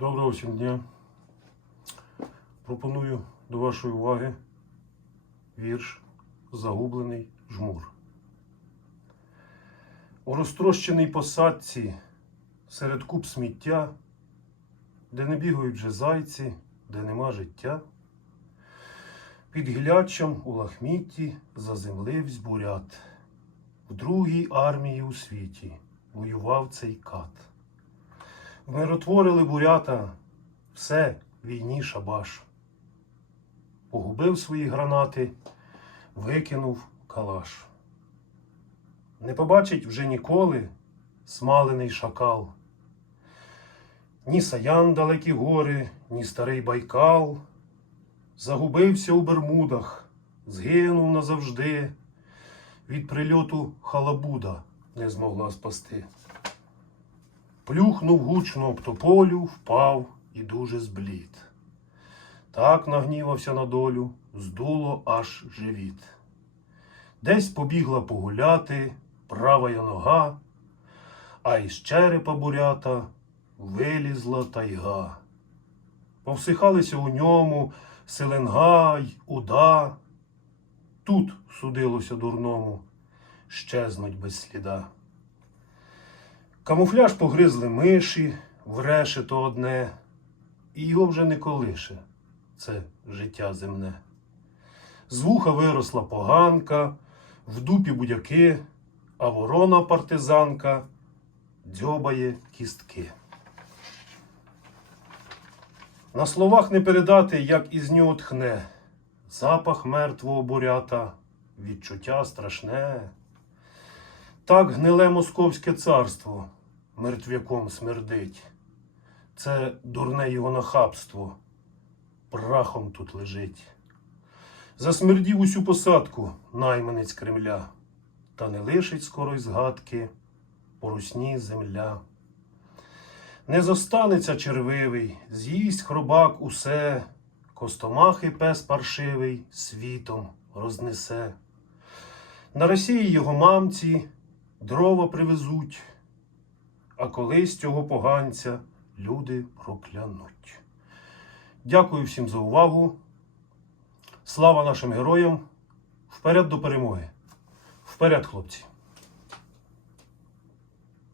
Доброго всім дня. Пропоную до вашої уваги вірш Загублений жмур. У розтрощеній посадці серед куб сміття, де не бігають вже зайці, де нема життя. Під гілячем у лахмітті заземливсь бурят. В другій армії у світі воював цей кат. Вмиротворили бурята, все війні шабаш. Погубив свої гранати, викинув калаш. Не побачить вже ніколи смалений шакал. Ні саян далекі гори, ні старий байкал. Загубився у Бермудах, згинув назавжди. Від прильоту халабуда не змогла спасти. Плюхнув гучно об тополю, впав і дуже зблід. Так нагнівався на долю, здуло аж живіт. Десь побігла погуляти правая нога, а із черепа бурята вилізла тайга. Повсихалися у ньому селенга й уда. Тут судилося дурному щезнуть без сліда. Камуфляж погризли миші, врешето одне, і його вже не колише. Це життя земне. З вуха виросла поганка, в дупі будяки, а ворона партизанка дзьобає кістки. На словах не передати, як із нього тхне, запах мертвого бурята, відчуття страшне. Так гниле московське царство мертвяком смердить. Це дурне його нахабство, прахом тут лежить. Засмердів усю посадку найманець Кремля, та не лишить скоро й згадки по русні земля. Не зостанеться червивий, з'їсть хробак усе, костомахи пес паршивий світом рознесе. На Росії його мамці дрова привезуть, а колись цього поганця люди проклянуть. Дякую всім за увагу. Слава нашим героям! Вперед до перемоги! Вперед, хлопці!